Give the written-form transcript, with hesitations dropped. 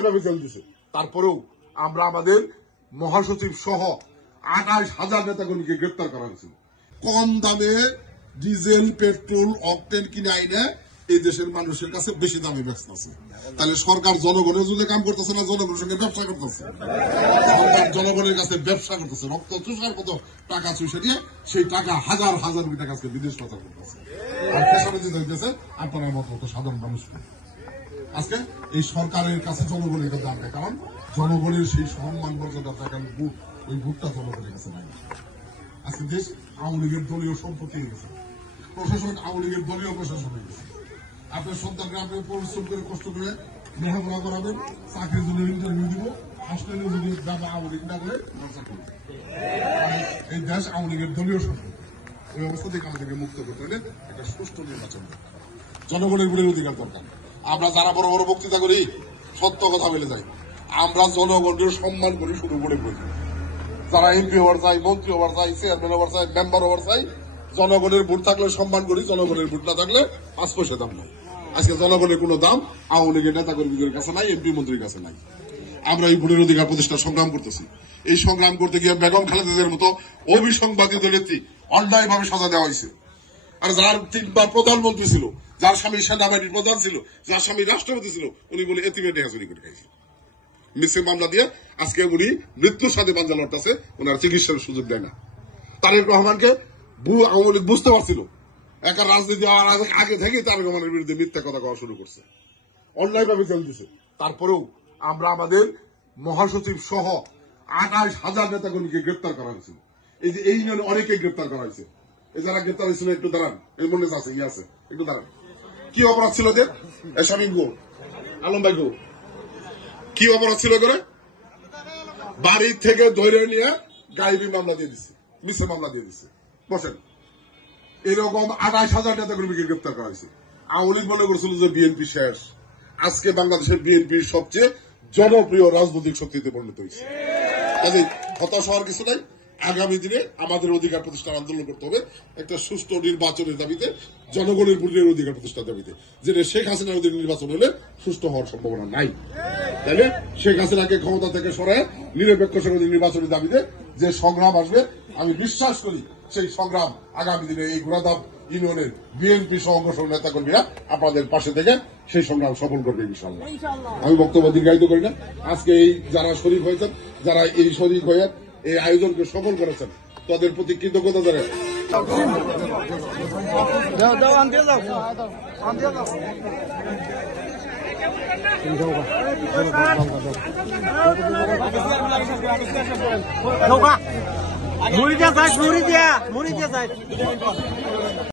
অন্যায়ভাবে জেল দিছে। তারপরেও আমরা আমাদের মহাসচিব সহ 28,000 নেতাকর্মীকে গ্রেপ্তার করা হয়েছিল। কম দামে ডিজেল পেট্রোল অকটেন কিনে আইনে এই দেশের মানুষের কাছে বেশি দামে বেচতেছে। তাহলে সরকার জনগণের জন্য কাম করতেছে না, জনগণের সঙ্গে ব্যবসা করতেছে। সরকার জনগণের কাছে ব্যবসা করতেছে, রক্ত চুষার মতো টাকা চুষে দিয়ে সেই টাকা হাজার হাজার কোটি টাকা বিদেশ পাচার করতেছে। আর পেছনে যেতে হইতেছে আপনার মতো সাধারণ মানুষ। আজকে এই সরকারের কাছে জনগণের দাম নেই, কারণ জনগণের সেই সম্মান মর্যাদা থাকার ভোট, ওই ভোটটা জনগণের কাছে নাই। আজকে দেশ আওয়ামী লীগের দলীয় সম্পত্তি হয়ে গেছে, প্রশাসন আওয়ামী লীগের দলীয় প্রশাসন হয়ে গেছে। আপনার সন্তানকে আপনি পরিশ্রম করে কষ্ট করে লেখাপড়া করাবেন, চাকরির জন্য ইন্টারভিউ দিব, হাসপাতালে যদি দাবা আওয়ামী লীগ না করে এই দেশ আওয়ামী লীগের দলীয় সম্পত্তি। ওই অবস্থা থেকে আমাদেরকে মুক্ত করতে হলে একটা সুষ্ঠু নির্বাচন দরকার, জনগণের ভোটের অধিকার দরকার। আমরা যারা বড় বড় বক্তৃতা করি সত্য কথা বলে যাই, আমরা জনগণের সম্মান করি শুরু করে বলি। যারা এমপি হওয়ার চাই, মন্ত্রী হওয়ার চাই, চেয়ারম্যান হওয়ার চাই, মেম্বার হওয়ার চাই, জনগণের ভোট থাকলে সম্মান করি, জনগণের ভোট না থাকলে 5 পয়সা দাম নাই। আজকে জনগণের কোন দাম আওয়ামী লীগের নেতা কর্মীদের কাছে নাই, এমপি মন্ত্রীর কাছে নাই। আমরা এই ভোটের অধিকার প্রতিষ্ঠার সংগ্রাম করতেছি। এই সংগ্রাম করতে গিয়ে বেগম খালেদাদের মতো অবিসংবাদিত নেত্রী অন্যায়ভাবে সাজা দেওয়া হয়েছে। আর যার 3বার প্রধানমন্ত্রী ছিল, যার স্বামী সেনাবাহিনীর প্রধান ছিল, যার স্বামী রাষ্ট্রপতি ছিল, উনি বলে এতিমের টাকা চুরি করে খাইছে। মিথ্যে মামলা দিয়ে আজকে উনি মৃত্যুর সাথে পাঞ্জা লড়তেছে, ওনার চিকিৎসার সুযোগ দেয় না। তারেক রহমানকে আওয়ামী লীগ বুঝতে পারছিল, একটা রাজনীতি আগে থেকেই তারেক রহমানের বিরুদ্ধে মিথ্যা কথা কওয়া শুরু করছে, অন্যায়ভাবে জেল দিছে। তারপরেও আমরা আমাদের মহাসচিব সহ 28,000 নেতাকর্মীকে গ্রেপ্তার করা হয়েছিল। এই যে এই ইউনিয়নে অনেকেই গ্রেপ্তার করা হয়েছে। এই যারা গ্রেপ্তার হয়েছিল একটু দাঁড়ান, এই মনে আছে ইয়ে আছে, একটু দাঁড়ান। কি অপরাধ ছিল ওদের? শামীম গো, আলম ভাই গো, কি অপরাধ ছিল করে? বাড়ি থেকে ধরে নিয়ে গায়েবী মামলা দিয়ে দিচ্ছে, মিথ্যা মামলা দিয়ে দিচ্ছে। বসেন, এরকম 28,000 নেতাকর্মীকে গ্রেপ্তার করা হয়েছে। আওয়ামী লীগ মনে করছিল যে বিএনপি শেষ। আজকে বাংলাদেশের বিএনপির সবচেয়ে জনপ্রিয় রাজনৈতিক শক্তিতে পরিণত হয়েছে। কাজে হতাশ হওয়ার কিছু নাই। আগামী দিনে আমাদের অধিকার প্রতিষ্ঠার আন্দোলন করতে হবে একটা সুষ্ঠু নির্বাচনের দাবিতে, জনগণের ভোটের অধিকার প্রতিষ্ঠার দাবিতে। যেটা শেখ হাসিনার অধীনে নির্বাচন হলে সুষ্ঠু হওয়ার সম্ভাবনা নাই। তাহলে শেখ হাসিনাকে ক্ষমতা থেকে সরায় নিরপেক্ষ নির্বাচনের দাবিতে যে সংগ্রাম আসবে, আমি বিশ্বাস করি সেই সংগ্রাম আগামী দিনে এই গোড়াধাপ ইউনিয়নের বিএনপি সংগঠন নেতাকর্মীরা আপনাদের পাশে থেকে সেই সংগ্রাম সফল করবে ইনশাআল্লাহ। আমি বক্তব্য দীর্ঘায়িত করি না। আজকে এই যারা শরীক হয়েছেন, যারা এই শরীক হয়ে এই আয়োজনকে সফল করেছেন, তাদের প্রতি কৃতজ্ঞতা জানাই। মুড়ি দিয়া যায়